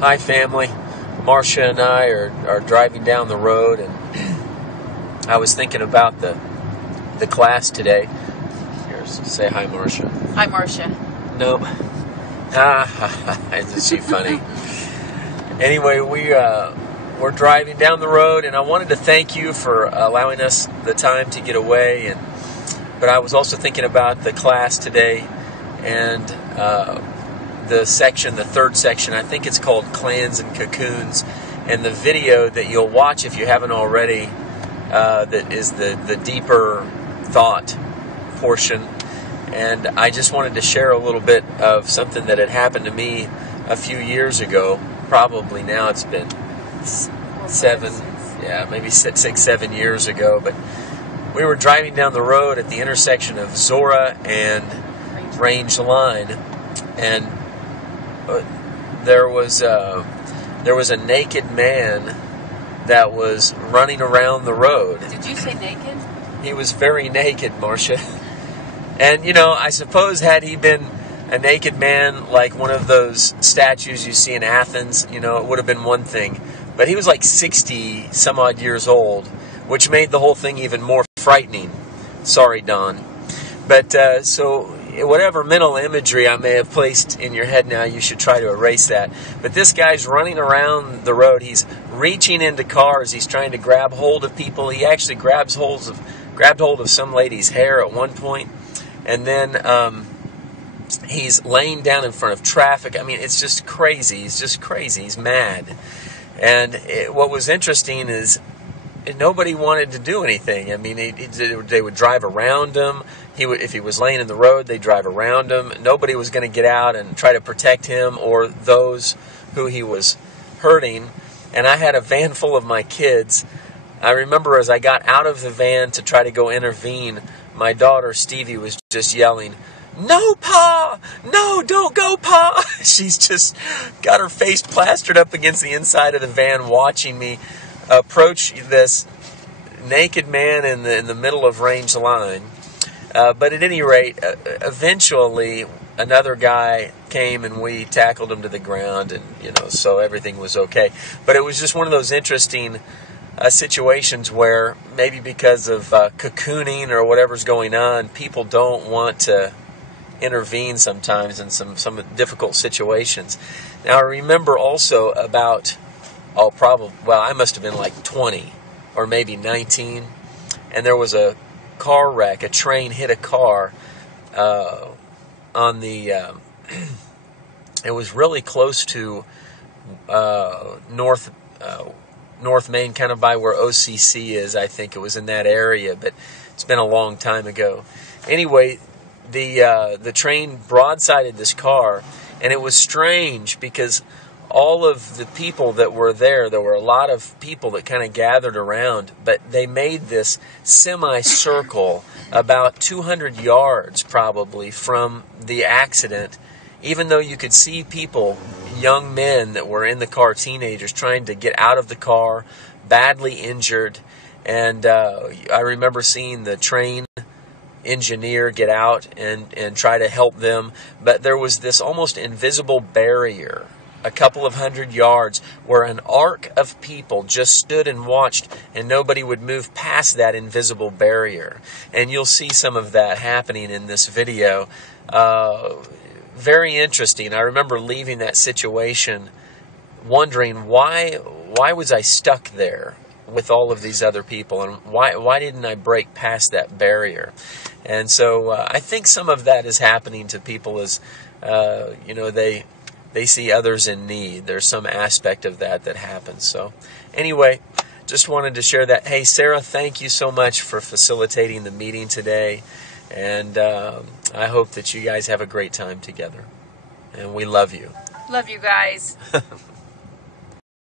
Hi family, Marcia and I are driving down the road, and I was thinking about the class today. Here, say hi, Marcia. Hi, Marcia. No. Isn't she funny? Anyway, we're driving down the road, and I wanted to thank you for allowing us the time to get away. But I was also thinking about the class today, and the third section, I think it's called Clans and Cocoons, and the video that you'll watch if you haven't already, that is the deeper thought portion. And I just wanted to share a little bit of something that had happened to me a few years ago. Probably now it's been maybe 7 years ago. But we were driving down the road at the intersection of Zora and Range Line, and there was a naked man that was running around the road. Did you say naked? He was very naked, Marcia. And, I suppose had he been a naked man like one of those statues you see in Athens, it would have been one thing. But he was like 60 some odd years old, which made the whole thing even more frightening. Sorry, Don. But so whatever mental imagery I may have placed in your head now, you should try to erase that. But this guy's running around the road. He's reaching into cars. He's trying to grab hold of people. He actually grabbed hold of some lady's hair at one point. And then he's laying down in front of traffic. I mean, it's just crazy. He's just crazy. He's mad. And what was interesting is nobody wanted to do anything. I mean, they would drive around him. If he was laying in the road, they'd drive around him. Nobody was going to get out and try to protect him or those who he was hurting. And I had a van full of my kids. I remember as I got out of the van to try to go intervene, my daughter, Stevie, was just yelling, "No, Pa! No, don't go, Pa!" She's just got her face plastered up against the inside of the van watching me approach this naked man in the middle of Range Line. But at any rate, eventually another guy came and we tackled him to the ground, and so everything was okay. But it was just one of those interesting situations where maybe because of cocooning or whatever's going on, people don't want to intervene sometimes in some difficult situations. Now I remember also about I must have been like 20 or maybe 19, and there was a car wreck. A train hit a car on the it was really close to North Main, kind of by where OCC is. I think it was in that area, but it's been a long time ago. Anyway, the train broadsided this car, and it was strange because all of the people that were there were a lot of people that kind of gathered around, but they made this semicircle about 200 yards probably from the accident, even though you could see people, young men that were in the car, teenagers, trying to get out of the car, badly injured. And I remember seeing the train engineer get out and try to help them, but there was this almost invisible barrier a couple of 100 yards where an arc of people just stood and watched, and nobody would move past that invisible barrier. And you'll see some of that happening in this video. Very interesting. I remember leaving that situation wondering why was I stuck there with all of these other people, and why didn't I break past that barrier? And so I think some of that is happening to people as they see others in need. There's some aspect of that happens. So anyway, just wanted to share that. Hey, Sarah, thank you so much for facilitating the meeting today. And I hope that you guys have a great time together. And we love you. Love you guys.